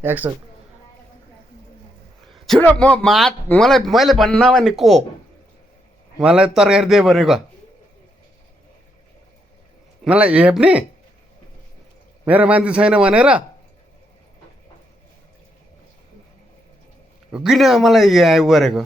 action छिटो मैले भन्न नभने को मलाई तरकारी दियो भनेको मलाई हेप्ने मेरो मान्छे छैन भनेर किन मलाई यहाँ गरेको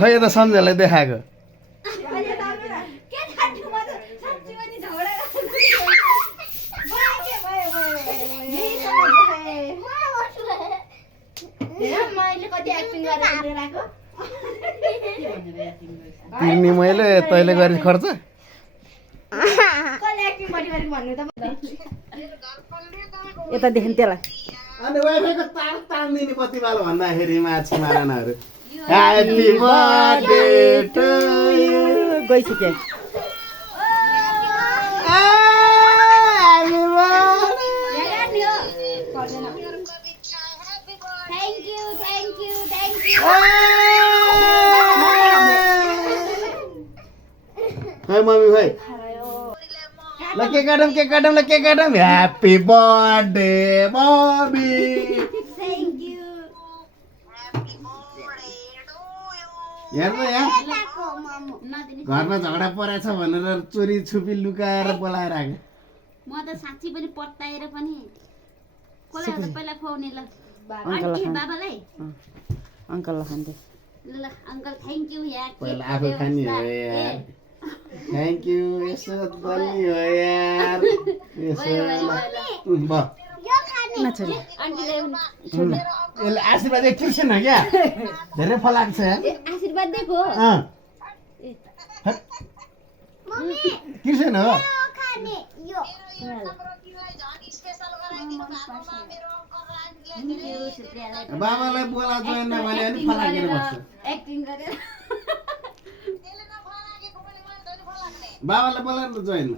खै त सम्झेलाई देखाएको तिर्नी मैले तैँले गरे खर्च यतादेखि त्यसलाई अनि वाइफाईको तार तान्दिने कतिबाल भन्दाखेरि माछी मारानाहरू ह्यापी बर्थडे टु यु गइसक्यो खै मम्मी खै ल के काटौँ ह्यापी बर्थडे मम्मी हेर्नु यहाँ घरमा झगडा परेछ भनेर चोरी छुपी लुकाएर बोलाएर आएको म त साँच्ची पनि पत्ताएर पनि कसलाई त पहिला खुवाउने ल बाबालाई अङ्कललाई खान्थे ल अङ्कल थ्याङ्क यू यार पहिला आफू खाने हो यार थ्याङ्क यू यसो बल्ली हो यार यसो यसले आशीर्वाद एकछिन क्या धेरै फलाएको छ आशीर्वाद दिएको कृष्ण हो बाबालाई बोला जोइन भने अनि फलाकेर बस्छ एक्टिङ गरेर बाबालाई बोला न जोइन